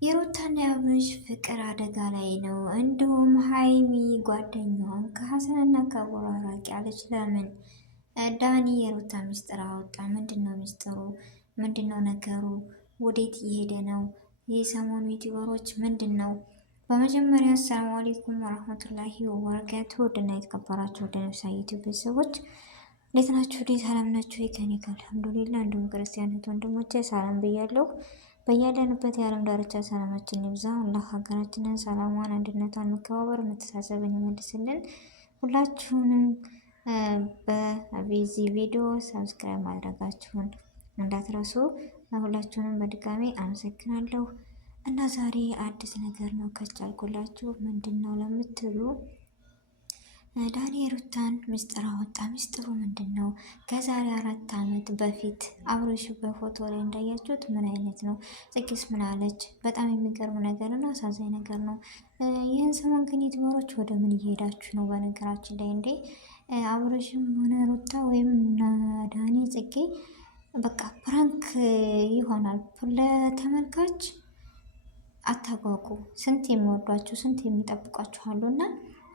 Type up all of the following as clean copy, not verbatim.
የሩታና የአብርሽ ፍቅር አደጋ ላይ ነው። እንዲሁም ሀይሚ ጓደኛዋን ከሀሰንና ከአቦራ ራቂ አለች። ለምን? ዳኒ የሩታ ሚስጥር አወጣ። ምንድን ነው ሚስጥሩ? ምንድን ነው ነገሩ? ወዴት እየሄደ ነው? የሰሞኑ ዩቲዩበሮች ምንድን ነው? በመጀመሪያ አሰላሙ አሌይኩም ወረህመቱላሂ ወበረካቱ። ውድና የተከበራችሁ ወደ ነፍሳ ዩቲዩብ ቤተሰቦች እንዴት ናችሁ? ሰላም ናችሁ? ከኔ ጋር አልሐምዱሊላህ። እንዲሁም ክርስቲያኖች ወንድሞቼ ሰላም ብያለሁ። በያለንበት የዓለም ዳርቻ ሰላማችን ይብዛ። አላህ ሀገራችንን ሰላሟን፣ አንድነቷን፣ መከባበር፣ መተሳሰብን ይመልስልን። ሁላችሁንም በዚህ ቪዲዮ ሰብስክራይብ ማድረጋችሁን እንዳትረሱ። ሁላችሁንም በድጋሚ አመሰግናለሁ። እና ዛሬ አዲስ ነገር ነው ከቻልኩላችሁ ምንድን ነው ለምትሉ ዳኒ ሩታን ምስጢር አወጣ። ምስጢሩ ምንድን ነው? ከዛሬ 4 ዓመት በፊት አብርሽ በፎቶ ላይ እንዳያችሁት ምን አይነት ነው? ጽጌስ ምን አለች? በጣም የሚገርም ነገር እና አሳዛኝ ነገር ነው። ይህን ሰሞን ግን ዩቲዩበሮች ወደ ምን እየሄዳችሁ ነው? በነገራችን ላይ እንዴ አብርሽም ሆነ ሩታ ወይም ዳኒ ጽጌ በቃ ፕራንክ ይሆናል ለተመልካች አታጓጉ። ስንት የሚወዷችሁ ስንት የሚጠብቋችሁ አሉና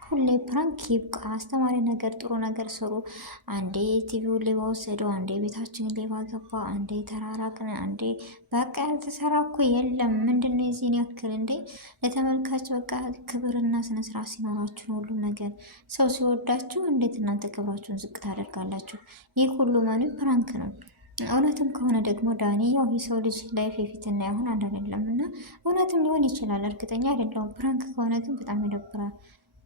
ሁሌ ፕራንክ ይብቃ። አስተማሪ ነገር ጥሩ ነገር ስሩ። አንዴ ቲቪውን ሌባ ወሰደው፣ አንዴ ቤታችንን ሌባ ገባ፣ አንዴ ተራራቅን፣ አንዴ በቃ ያልተሰራ እኮ የለም። ምንድን ነው የዚህን ያክል እንዴ? ለተመልካች በቃ ክብርና ስነስርዓት ሲኖራችሁ ነው ሁሉም ነገር። ሰው ሲወዳችሁ እንዴት እናንተ ክብራችሁን ዝቅ ታደርጋላችሁ? ይህ ሁሉ መኑ ፕራንክ ነው። እውነትም ከሆነ ደግሞ ዳኒ ያው የሰው ልጅ ላይፍ የፊትና ይሆን አንድ አይደለም እና እውነትም ሊሆን ይችላል። እርግጠኛ አይደለሁም። ፕራንክ ከሆነ ግን በጣም ይደብራል።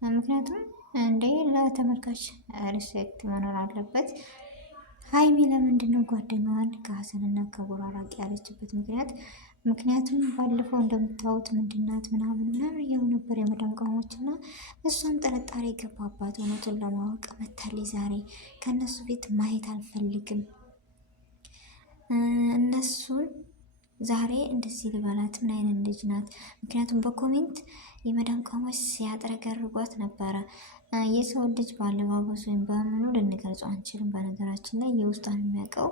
ምክንያቱም እንዴ ለተመልካች ሪስፔክት መኖር አለበት። ሀይሚ ለምንድን ነው ጓደኛዋን ከሀሰንና ከቦራ ራቂ ያለችበት ምክንያቱም ባለፈው እንደምታዩት ምንድናት ምናምን ያው ነበር የመዳም ቅመሞች እና እሷም ጥርጣሬ ገባባት። እውነቱን ለማወቅ መታለች ዛሬ። ከእነሱ ቤት ማየት አልፈልግም እነሱን ዛሬ እንደዚህ ልበላት ምን አይነት ልጅ ናት? ምክንያቱም በኮሜንት የመዳም ቅመሞች ሲያጥረገርጓት ነበረ። የሰው ልጅ በአለባበሱ ወይም በምኑ ልንገልጸው አንችልም። በነገራችን ላይ የውስጧን የሚያውቀው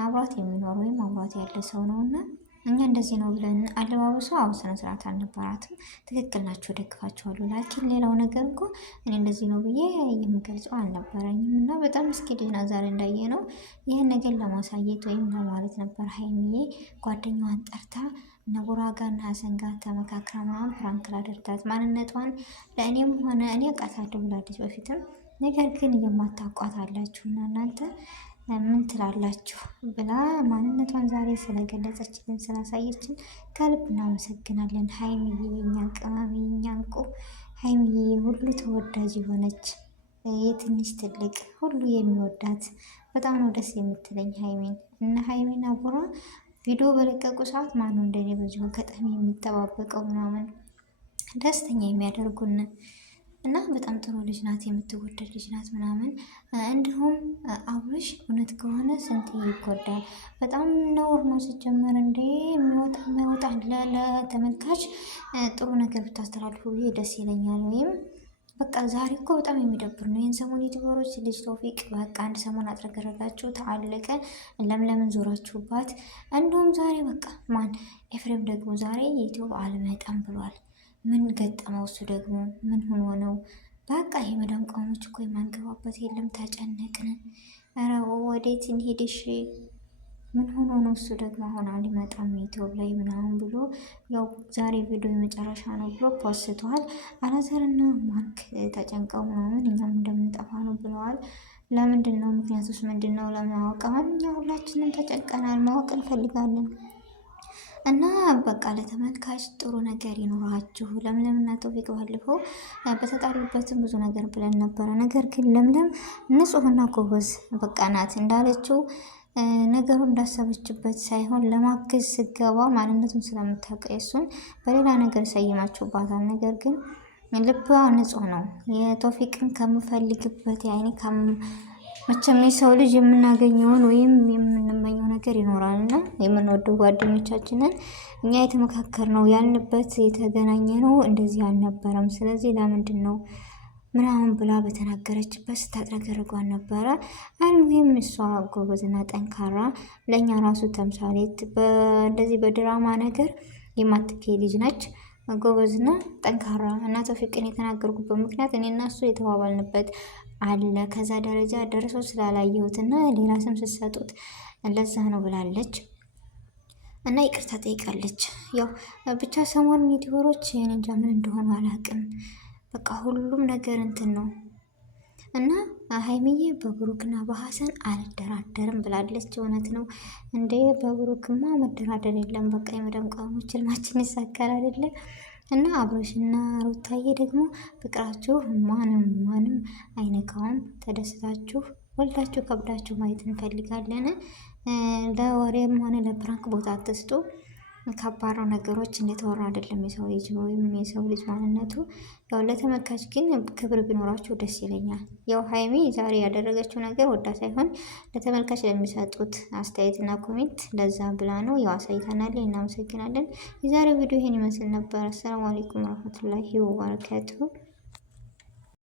አብሯት የሚኖር ወይም አብሯት ያለ ሰው ነው እና እኛ እንደዚህ ነው ብለን አለባበሷ ስነ ስርዓት አልነበራትም። ትክክል ናቸው፣ ደግፋቸዋለሁ። ላኪን ሌላው ነገር እኮ እኔ እንደዚህ ነው ብዬ የምገልጸው አልነበረኝም እና በጣም እስኪ ልጅና ዛሬ እንዳየ ነው ይህን ነገር ለማሳየት ወይም ለማለት ነበር ሀይሚዬ ጓደኛዋን ጠርታ ነቦራ ጋርና ሀሰን ጋር ተመካክራ ምናምን ፕራንክ ላደርጋት ማንነቷን ለእኔም ሆነ እኔ አውቃታለሁ ብላለች በፊትም። ነገር ግን የማታውቋት አላችሁና እናንተ ምን ትላላችሁ ብላ ማንነቷን ዛሬ ስለገለጸችልን ስላሳየችን ከልብ እናመሰግናለን። ሀይሚዬ የኛ ቅመም የኛ እንቁ ሀይሚዬ ሁሉ ተወዳጅ የሆነች የትንሽ ትልቅ ሁሉ የሚወዳት በጣም ነው ደስ የምትለኝ ሀይሚን እና ሀይሚና ቦራ ቪዲዮ በለቀቁ ሰዓት ማነው እንደኔ በዚሁ አጋጣሚ የሚጠባበቀው ምናምን ደስተኛ የሚያደርጉን እና በጣም ጥሩ ልጅ ናት፣ የምትወደድ ልጅ ናት ምናምን። እንዲሁም አብርሽ እውነት ከሆነ ስንት ይጎዳል። በጣም ነውር ነው ሲጀመር። እንዴ የሚወጣ ለተመልካች ጥሩ ነገር ብታስተላልፉ ብዬ ደስ ይለኛል። ወይም በቃ ዛሬ እኮ በጣም የሚደብር ነው። ይህን ሰሞን ዩቲዩበሮች ልጅ ቶፊቅ በቃ አንድ ሰሞን አጥረገረጋችሁ ተአለቀ፣ ለምለምን ዞራችሁባት። እንዲሁም ዛሬ በቃ ማን ኤፍሬም ደግሞ ዛሬ ዩቲዩብ አልመጣም ብሏል። ምን ገጠመው? እሱ ደግሞ ምን ሆኖ ነው? በቃ የመዳም ቅመሞች እኮ የማንገባበት የለም። ተጨነቅን። ኧረ ወዴት እንሂድሽ? ምን ሆኖ ነው? እሱ ደግሞ አሁን አልመጣም ዩቲዩብ ላይ ምናምን ብሎ ያው ዛሬ ቪዲዮ የመጨረሻ ነው ብሎ ፖስተዋል። አላዘርና ማርክ ተጨንቀው ምናምን እኛም እንደምንጠፋ ነው ብለዋል። ለምንድን ነው? ምክንያቱስ ምንድን ነው? ለማወቅ አሁን እኛ ሁላችንም ተጨንቀናል። ማወቅ እንፈልጋለን። እና በቃ ለተመልካች ጥሩ ነገር ይኖራችሁ። ለምለምና ቶፊቅ ባለፈው በተጣሉበትም ብዙ ነገር ብለን ነበረ። ነገር ግን ለምለም ንጹሕና ጎበዝ በቃ ናት እንዳለችው ነገሩ እንዳሰበችበት ሳይሆን ለማገዝ ስገባ ማንነቱን ስለምታውቅ እሱን በሌላ ነገር ሰይማችሁባታል። ነገር ግን ልቧ ንጹሕ ነው። የቶፊቅን ከምፈልግበት ያኔ መቼም የሰው ልጅ የምናገኘውን ወይም የምንመኘው ነገር ይኖራል እና የምንወደው ጓደኞቻችንን እኛ የተመካከር ነው ያልንበት የተገናኘ ነው እንደዚህ አልነበረም። ስለዚህ ለምንድን ነው ምናምን ብላ በተናገረችበት ስታጥረገርጓን ነበረ። አልሙሂም እሷ ጎበዝና ጠንካራ ለእኛ ራሱ ተምሳሌት እንደዚህ በድራማ ነገር የማትገኝ ልጅ ነች። ጎበዝና ጠንካራ እና ተውፊቅን የተናገርኩበት ምክንያት እኔ እና እሱ የተባባልንበት አለ ከዛ ደረጃ ደርሶ ስላላየሁትና ሌላ ስም ስትሰጡት ለዛ ነው ብላለች። እና ይቅርታ ጠይቃለች። ያው ብቻ ሰሞኑን ዩቲዩበሮች እኔ እንጃ ምን እንደሆኑ አላውቅም። በቃ ሁሉም ነገር እንትን ነው እና ሀይሚዬ በብሩክና በሀሰን አልደራደርም ብላለች። እውነት ነው እንዴ? በብሩክማ መደራደር የለም። በቃ የመዳም ቅመሞች ህልማችን ይሳካል አይደለ? እና አብሮሽና ሩታዬ ደግሞ ፍቅራችሁ ማንም አይነካውም። ተደስታችሁ ወልዳችሁ ከብዳችሁ ማየት እንፈልጋለን። ለወሬም ሆነ ለፕራንክ ቦታ አትስጡ። ከባድ ነገሮች እንደተወራ አይደለም የሰው ልጅ ወይም የሰው ልጅ ማንነቱ። ያው ለተመልካች ግን ክብር ቢኖራችሁ ደስ ይለኛል። ያው ሀይሚ ዛሬ ያደረገችው ነገር ወዳ ሳይሆን ለተመልካች ለሚሰጡት አስተያየትና ኮሜንት ለዛ ብላ ነው። ያው አሳይተናል። እናመሰግናለን። የዛሬው ቪዲዮ ይሄን ይመስል ነበር። አሰላሙ አለይኩም ወረህመቱላሂ ወበረካቱሁ።